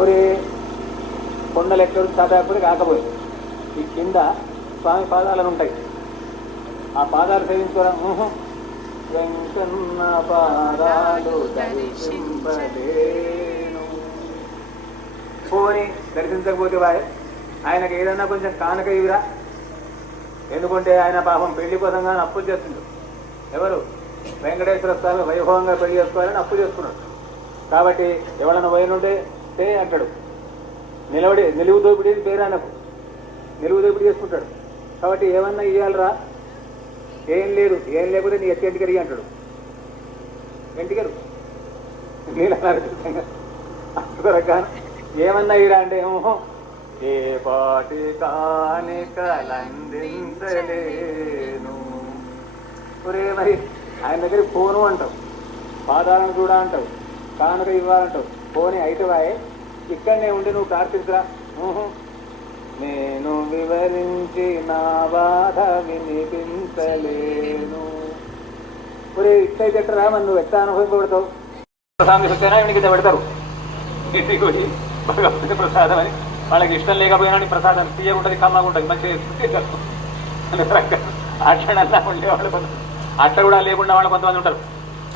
ఒరే కొండలు ఎక్కడ దాదాపు కాకపోయింది. ఈ కింద స్వామి పాదాలను ఉంటాయి. ఆ పాదాలు సేవించుకోవడం వెంకన్న పాదాలు దర్శింపలేను పోని దర్శించకపోతే వారు ఆయనకు ఏదన్నా కొంచెం కానక ఇవిరా ఎందుకంటే ఆయన పాపం పెళ్ళి కోసం కానీ అప్పులు చేస్తుండు. ఎవరు? వెంకటేశ్వర స్వామి వైభవంగా పెళ్ళి చేసుకోవాలని అప్పు చేసుకున్నాడు. కాబట్టి ఎవరైనా పోయినుంటే తే అంటాడు. నిలబడి నిలువు దోపిడీ పేరు అనకు నిలువు దోపిడీ చేసుకుంటాడు. కాబట్టి ఏమన్నా ఇవ్వాలరా ఏం లేదు ఏం లేకపోతే నీ ఎత్తి ఎంటికరిగి అంటాడు. ఎంటికరు నీళ్ళ ఏమన్నా ఇరా అంటే ఏమో ఏ పాటి కానికలందించలేను ఒరే మరి ఆయన దగ్గర ఫోను అంటావు. పాదాలను చూడ అంటావు. కానుక ఇవ్వాలంటావు పోనీ అయితే ఇక్కడనే ఉండి నువ్వు ప్రార్థించరా. నేను వివరించి నా బాధ వినిపించలేను. ఒరే ఇట్లయితే ఎట్టరా మరి? నువ్వు ఎట్లా అనుభవింపబడతావు? ప్రసాదం ఇస్తేనా ఇంటికి పెడతారు. ఇంటికి పోయి భగవంతుని ప్రసాదం అని. వాళ్ళకి ఇష్టం లేకపోయినా ప్రసాదం తీయకుంటుంది కమ్మగా ఉంటుంది మంచిగా అట్లా ఉండేవాళ్ళు అట్లా కూడా లేకుండా వాళ్ళు కొంతమంది ఉంటారు.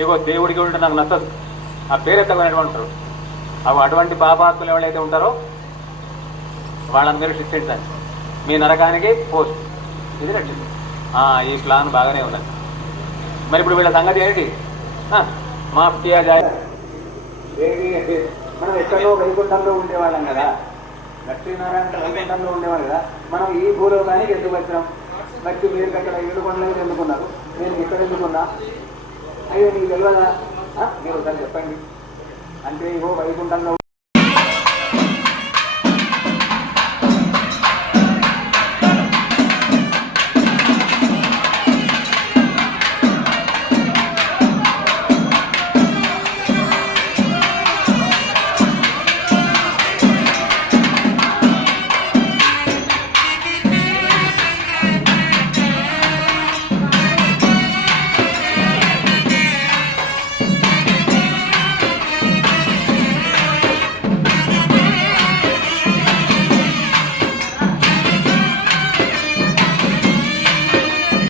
ఇగో దేవుడికి ఉంటే నాకు నచ్చదు. ఆ పేరు ఎత్తకపోయినటువంటి ఉంటారు? అవి అటువంటి పాపాత్ములు ఎవరైతే ఉంటారో వాళ్ళందరూ శిక్షించండి మీ నరకానికి పోస్ట్. ఇది రక్షింది ఈ ప్లాన్ బాగానే ఉన్నది. మరి ఇప్పుడు వీళ్ళ సంగతి ఏంటి? ఆ, మాఫ్ కియా జాయ్. మనం ఎక్కడో వైకుంఠంలో ఉండేవాళ్ళం కదా. లక్ష్మీనారాయణ వైకుంఠంలో ఉండేవాళ్ళు కదా. మనం ఈ భూలోకానికి ఎందుకు వచ్చినాం? మరి మీరు అక్కడ ఏడు ఎందుకున్నారు? నేను ఇక్కడ ఎందుకున్నా? అయ్యో నీకు తెలియదా? మీరు ఒకసారి చెప్పండి. అంటే ఇగో వైకుంఠంలో